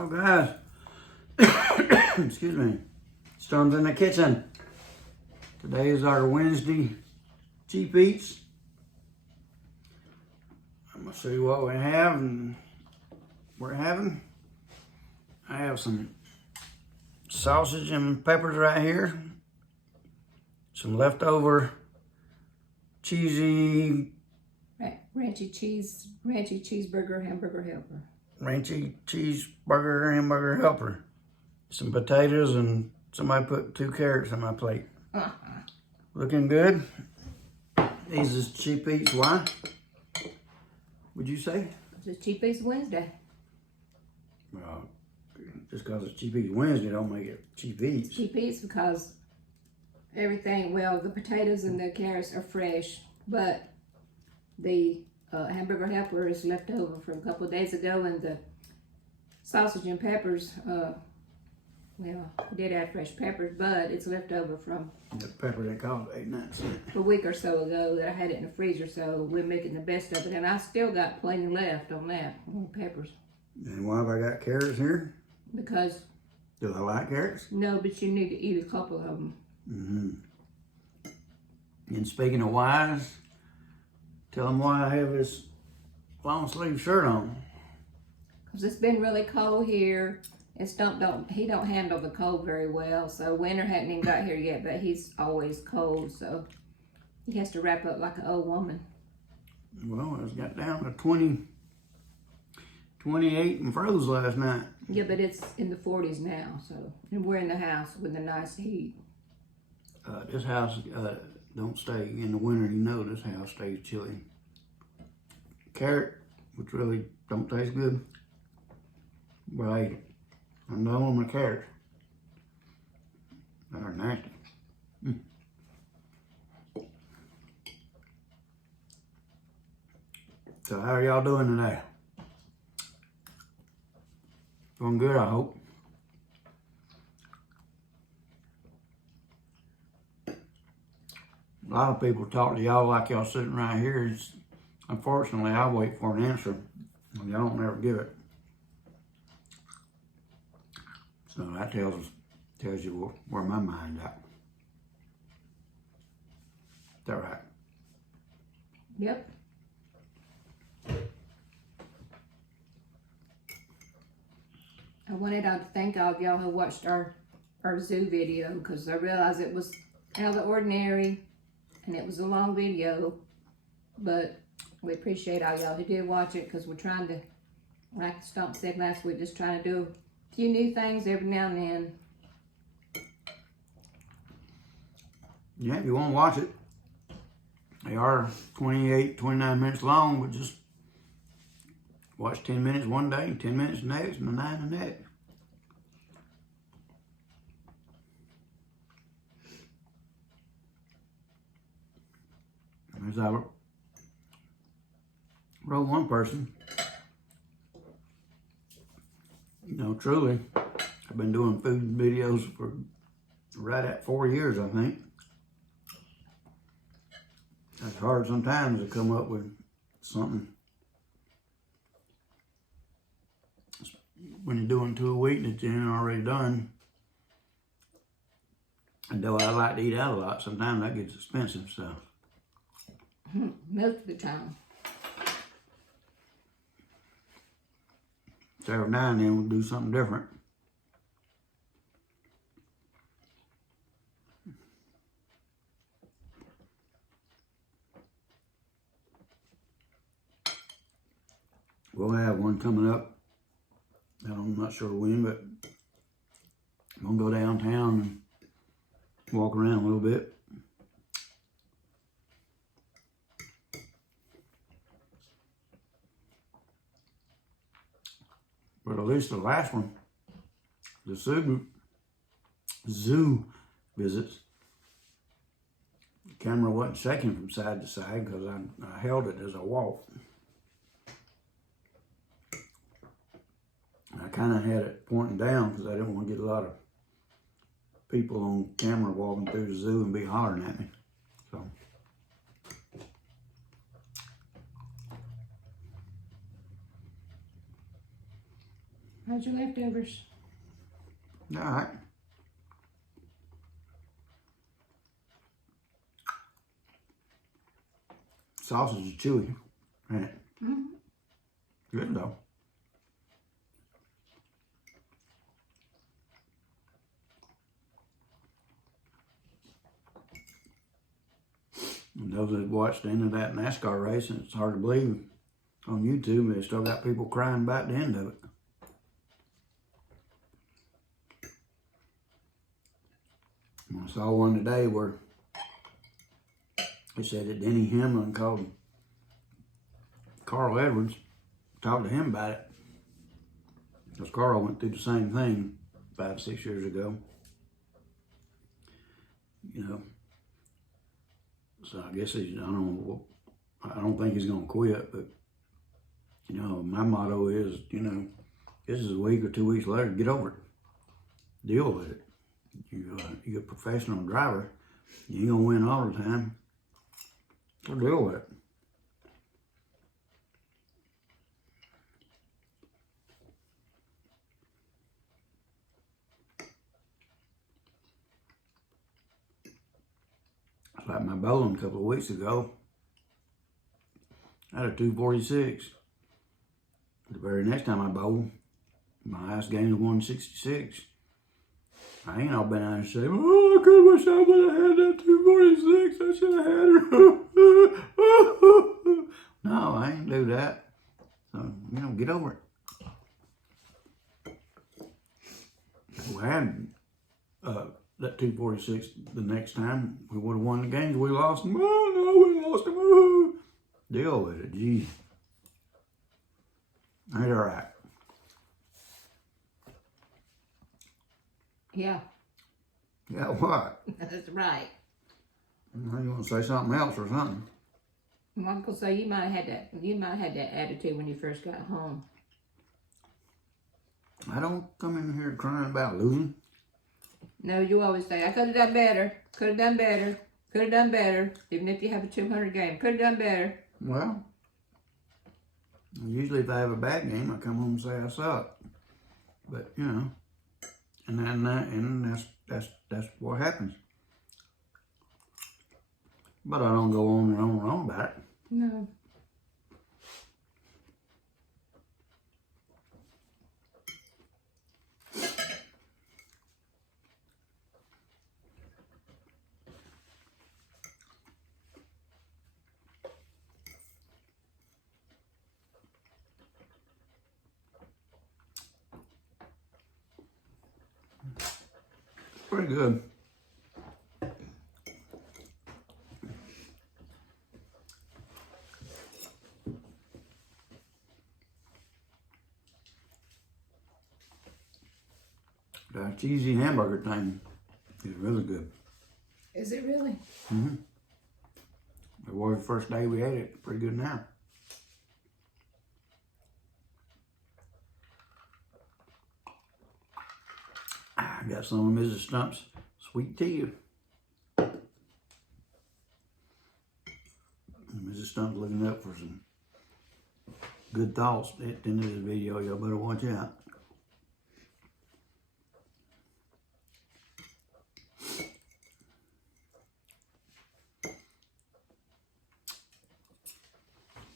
Oh, guys, excuse me, Storm's in the kitchen. Today is our Wednesday cheap eats. I'm gonna show you what we have and we're having. I have some sausage and peppers right here. Some leftover cheesy ranchy cheeseburger hamburger helper. Ranchy cheeseburger hamburger helper. Some potatoes, and somebody put 2 carrots on my plate. Looking good. These is cheap eats. Why? Would you say? It's cheap eats Wednesday. Well, just because it's cheap eats Wednesday don't make it cheap eats. Cheap eats because everything, well, the potatoes and the carrots are fresh, but the hamburger helper is left over from a couple of days ago, and the sausage and peppers, well, we did add fresh peppers, but it's left over from The pepper they cost 89 cents. a week or so ago that I had it in the freezer, so we're making the best of it, and I still got plenty left on that, on peppers. And why have I got carrots here? Because, Do I like carrots? no, but you need to eat a couple of them. And speaking of whys, tell them why I have this long sleeve shirt on. Because it's been really cold here, and Stump he don't handle the cold very well, so winter hadn't even got here yet, but he's always cold, so he has to wrap up like an old woman. Well, it's got down to 28 and froze last night. Yeah, but it's in the 40s now, so, and we're in the house with a nice heat. This house don't stay in the winter. You know this house stays chilly. Carrot, which really don't taste good, but I ate it. I'm done with my carrots. They're nasty. So how are y'all doing today? Doing good, I hope. A lot of people talk to y'all like y'all sitting right here. Unfortunately, I wait for an answer, and y'all don't ever give it. So that tells you where my mind's at. Is that right? Yep. I wanted to thank all of y'all who watched our zoo video, because I realized it was out of the ordinary and it was a long video, but we appreciate all y'all who did watch it, because we're trying to, like Stump said last week, just trying to do a few new things every now and then. Yeah, if you want to watch it, they are 28, 29 minutes long, but just watch 10 minutes one day, 10 minutes the next, and 9 the next. As I wrote one person, you know, truly, I've been doing food videos for right at 4 years, I think. It's hard sometimes to come up with something. When you're doing 2 a week that you ain't already done. And though I like to eat out a lot, sometimes that gets expensive, so. Most of the time. So every now and then we'll do something different. We'll have one coming up. I'm not sure when, but I'm gonna go downtown and walk around a little bit. But at least the last one, the zoo visits, the camera wasn't shaking from side to side because I held it as I walked. I kind of had it pointing down because I didn't want to get a lot of people on camera walking through the zoo and be hollering at me. So How's your leftovers? All right. Sausage is chewy, ain't it? Mm-hmm. Good though. And those that watched the end of that NASCAR race, and it's hard to believe on YouTube, they still got people crying about the end of it. I saw one today where they said that Denny Hamlin called Carl Edwards, talked to him about it. Because Carl went through the same thing 5, 6 years ago. You know. So I guess I don't think he's going to quit, but, you know, my motto is, you know, this is a week or 2 weeks later, get over it. Deal with it. You're a professional driver. You ain't going to win all the time. So deal with it. It's like my bowling a couple of weeks ago. I had a 246. The very next time I bowled, my highest gain was 166. I ain't all been out and say, oh, I could wish I would have had that 246. I should have had her. No, I ain't do that. So, you know, get over it. We had that 246 the next time. We would have won the games. We lost them. Oh, no, we lost them. Oh. Deal with it. Gee. Ain't all right. Yeah. Yeah, what? That's right. You want to say something else or something? My uncle say you might have had that attitude when you first got home. I don't come in here crying about losing. No, you always say, I could have done better, could have done better, could have done better, even if you have a 200 game, could have done better. Well, usually if I have a bad game, I come home and say I suck. But, you know, and that's what happens. But I don't go on and on and on about it. No. Pretty good. The cheesy hamburger thing is really good. Is it really? Mm-hmm. It was the first day we ate it. Pretty good now. I got some of Mrs. Stump's sweet tea. Mrs. Stump's looking up for some good thoughts at the end of this video. Y'all better watch out.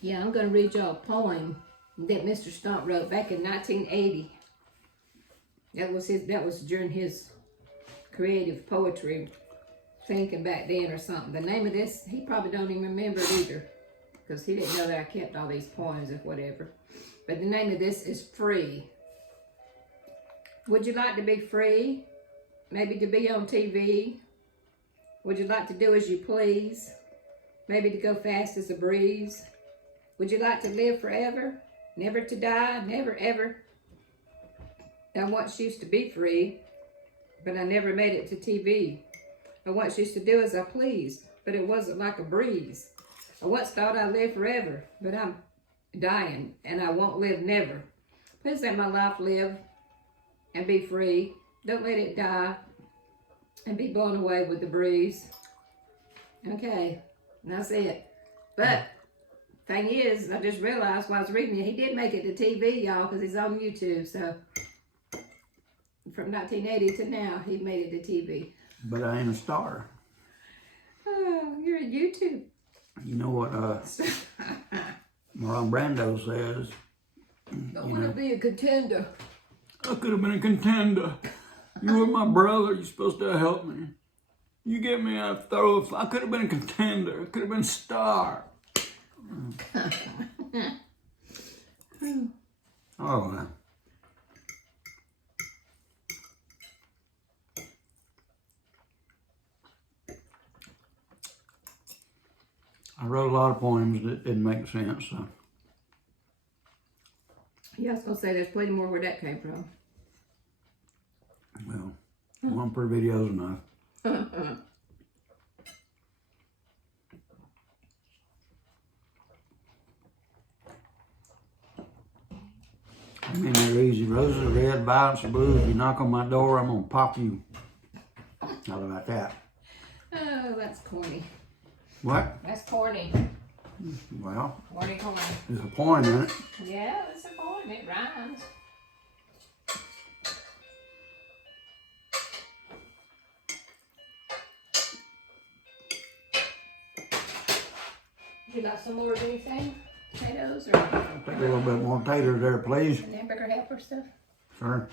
Yeah, I'm going to read y'all a poem that Mr. Stump wrote back in 1980. That was during his creative poetry thinking back then or something. The name of this, he probably don't even remember it either, because he didn't know that I kept all these poems or whatever. But the name of this is Free. Would you like to be free? Maybe to be on TV? Would you like to do as you please? Maybe to go fast as a breeze? Would you like to live forever? Never to die, never ever? I once used to be free, but I never made it to TV. I once used to do as I pleased, but it wasn't like a breeze. I once thought I'd live forever, but I'm dying, and I won't live never. Please let my life live and be free. Don't let it die and be blown away with the breeze. Okay, that's it. But thing is, I just realized while I was reading it, he did make it to TV, y'all, because he's on YouTube, so from 1980 to now, he made it to TV. But I ain't a star. Oh, you're a YouTube. You know what Marlon Brando says? I want to be a contender. I could have been a contender. You were my brother. You're supposed to help me. You get me a throw. I could have been a contender. I could have been a star. Oh, man. I wrote a lot of poems that didn't make sense, so. Yeah, I was going to say there's plenty more where that came from. Well, one per video is enough. I mean, they're easy. Roses are red, violets are blue. If you knock on my door, I'm going to pop you. How about that? Oh, that's corny. What? That's corny. Well, Corny corny. there's a point in it. Yeah, that's a corn. It rhymes. You got some more of anything? Potatoes or Take a little bit more taters there, please. an hamburger helper stuff? Sure.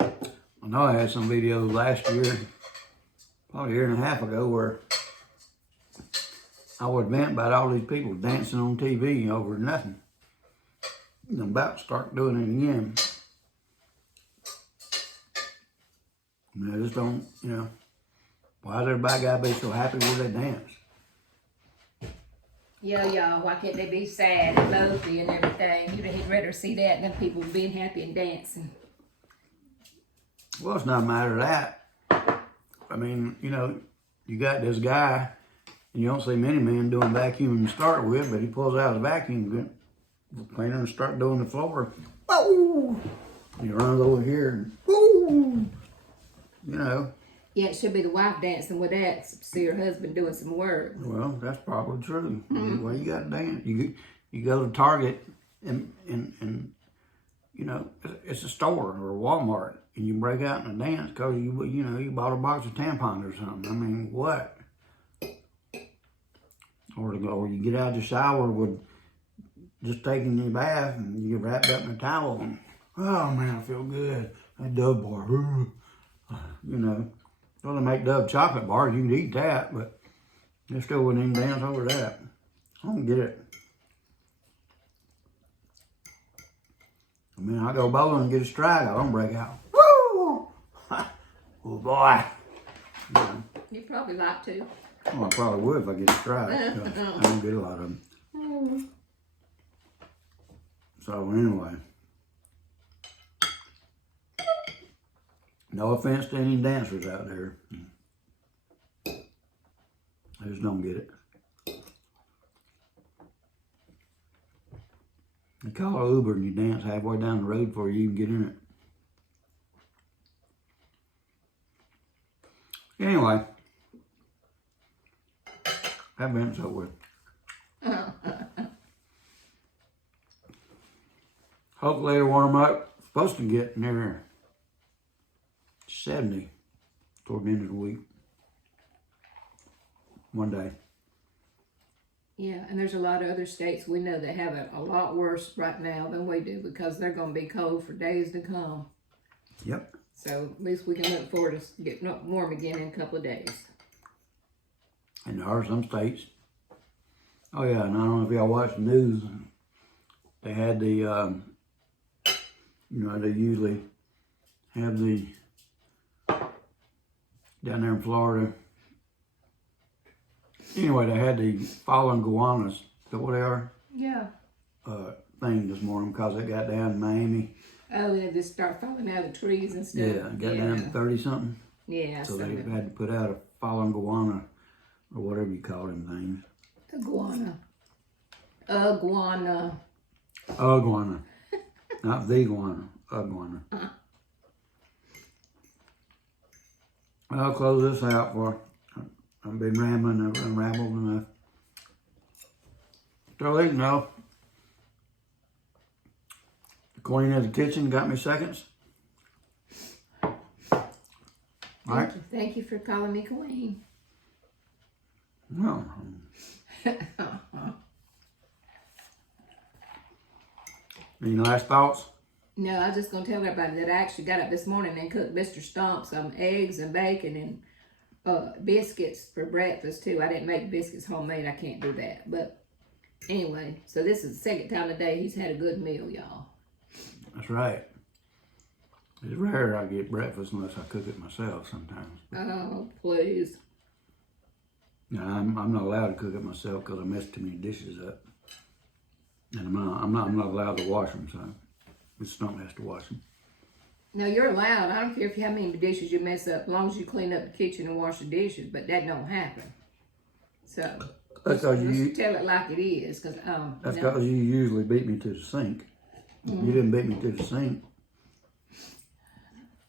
I know I had some videos last year, probably a year and a half ago, where I would vent about all these people dancing on TV over nothing. I'm about to start doing it again. I mean, I just don't, you know, why does everybody gotta be so happy when they dance? Yeah, y'all. Why can't they be sad and lonely and everything? You'd rather see that than people being happy and dancing. Well, it's not a matter of that. I mean, you know, you got this guy, and you don't see many men doing vacuuming to start with, but he pulls out the vacuum cleaner and start doing the floor. Woo! He runs over here and woo! You know. Yeah, it should be the wife dancing with that. See her husband doing some work. Well, that's probably true. Well, you got to dance. You go to Target and you know, it's a store or a Walmart, and you break out in a dance because you bought a box of tampons or something. I mean, what? Or you get out of the shower with just taking your bath and you get wrapped up in a towel and, oh man, I feel good. That Dove bar, you know. Well, they make Dove chocolate bars, you can eat that, but they still wouldn't even dance over that. I don't get it. I mean, I go bowling and get a strike, I don't break out. Woo! Oh boy. You know. You probably like to. Well, I probably would if I get a strike. I don't get a lot of them. So anyway. No offense to any dancers out there. I just don't get it. You call an Uber and you dance halfway down the road before you even get in it. Anyway, that been's over with. Hopefully it'll warm up. It's supposed to get near 70 toward the end of the week. One day. Yeah, and there's a lot of other states we know that have it a lot worse right now than we do because they're going to be cold for days to come. Yep. So at least we can look forward to getting up warm again in a couple of days. And there are some states. Oh yeah, and I don't know if y'all watch the news. They had the, you know, they usually have the, down there in Florida. Anyway, they had the fallen iguanas. Is that what they are? Yeah. Thing this morning because they got down in Miami. Oh, they just start falling out of the trees and stuff. Yeah, got down to 30 something. Yeah. So they had to put out a fallen iguana or whatever you call them things. Iguana. Iguana. Not the iguana. Iguana. I'll close this out for I've been rambling. I've been rambled enough. So eating though. The queen of the kitchen got me seconds. Right? Thank you for calling me queen. No. Any last thoughts? No, I was just going to tell everybody that I actually got up this morning and cooked Mr. Stomp some eggs and bacon and biscuits for breakfast too. I didn't make biscuits homemade. I can't do that. But anyway, so this is the second time today he's had a good meal, y'all. That's right. It's rare I get breakfast unless I cook it myself sometimes. Oh, please. No, I'm not allowed to cook it myself because I mess too many dishes up. And I'm not allowed to wash them, so Mr. Stump has to wash them. No, you're allowed. I don't care if you how many dishes you mess up, as long as you clean up the kitchen and wash the dishes. But that don't happen. So That's let's tell it like it is, because that's because you usually beat me to the sink. If you didn't beat me to the sink,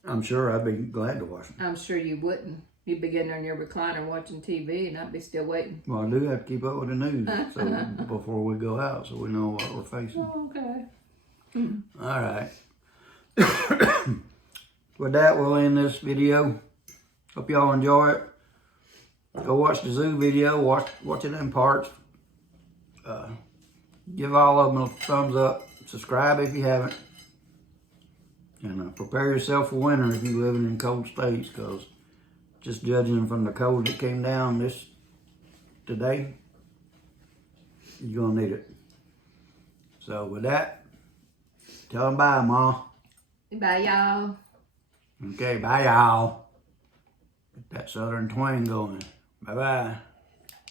I'm sure I'd be glad to wash them. I'm sure you wouldn't. You'd be getting on your recliner watching TV, and I'd be still waiting. Well, I do have to keep up with the news so before we go out, so we know what we're facing. Okay. All right. With that, we'll end this video. Hope y'all enjoy it. Go watch the zoo video. Watch it in parts. Give all of them a thumbs up. Subscribe if you haven't. And prepare yourself for winter if you're living in cold states, because just judging from the cold that came down today, you're going to need it. So with that, tell them bye, Ma. Bye, y'all. Okay, bye, y'all. Get that southern twang going. Bye-bye.